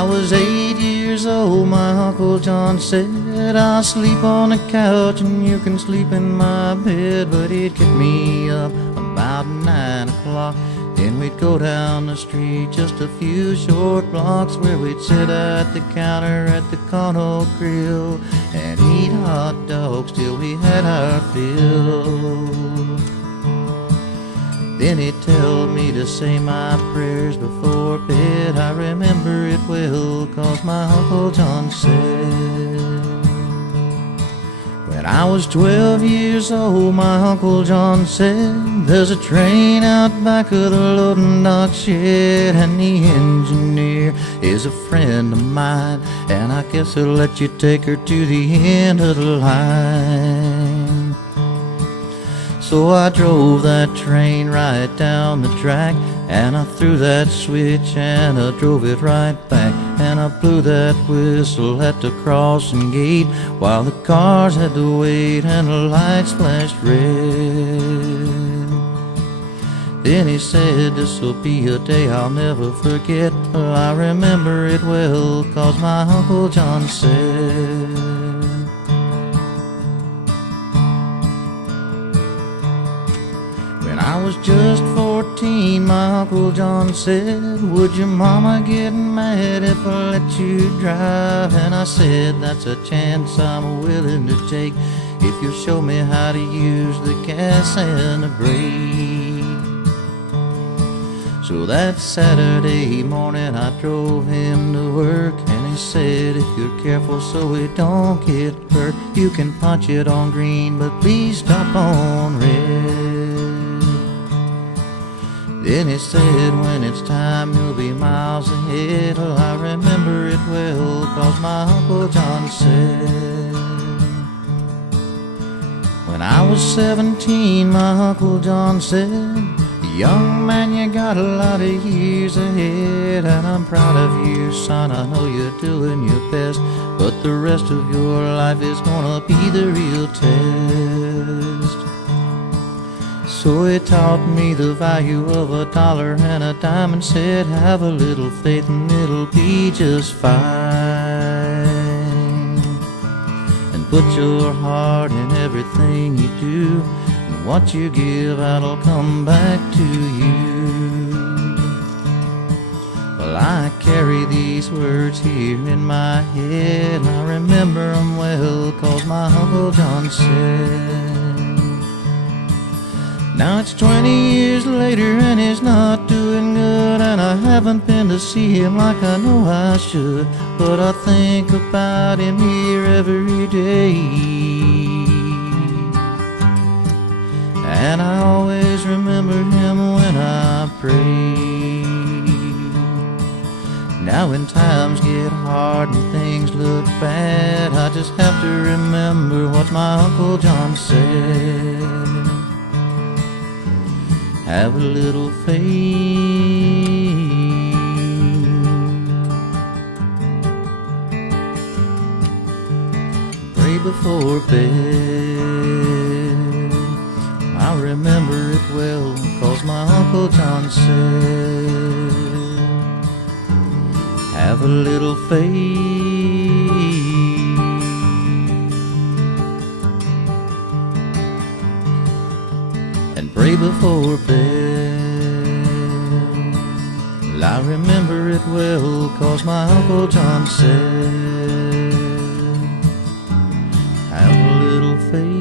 I was 8 years old, my Uncle John said, I'll sleep on the couch and you can sleep in my bed. But he'd get me up about 9 o'clock. Then we'd go down the street just a few short blocks, where we'd sit at the counter at the Cornhole Grill and eat hot dogs till we had our fill. Then he'd tell me to say my prayers before bed. I remember it well, 'cause my Uncle John said. When I was 12 years old, my Uncle John said, there's a train out back of the loading dock shed, and the engineer is a friend of mine, and I guess he'll let you take her to the end of the line. So I drove that train right down the track, and I threw that switch and I drove it right back, and I blew that whistle at the crossing gate while the cars had to wait and the lights flashed red. Then he said, this'll be a day I'll never forget. Well, I remember it well, 'cause my Uncle John said. When I was just 14, my Uncle John said, would your mama get mad if I let you drive? And I said, that's a chance I'm willing to take, if you'll show me how to use the gas and the brake. So that Saturday morning I drove him to work, and he said, if you're careful so we don't get hurt, you can punch it on green, but please stop on red. Then he said, when it's time you'll be miles ahead. Well, I remember it well, 'cause my Uncle John said. When I was 17, my Uncle John said, young man, you got a lot of years ahead, and I'm proud of you, son, I know you're doing your best, but the rest of your life is gonna be the real test. So he taught me the value of a dollar and a dime, and said, have a little faith and it'll be just fine. And put your heart in everything you do, and what you give out will come back to you. Well, I carry these words here in my head, and I remember them well, 'cause my Uncle John said. Now it's 20 years later and he's not doing good, and I haven't been to see him like I know I should, but I think about him here every day, and I always remember him when I pray. Now when times get hard and things look bad, I just have to remember what my Uncle John said. Have a little faith, pray before bed. I remember it well, 'cause my Uncle John said, have a little faith and pray before bed. Well, I remember it well, 'cause my Uncle John said, have a little faith.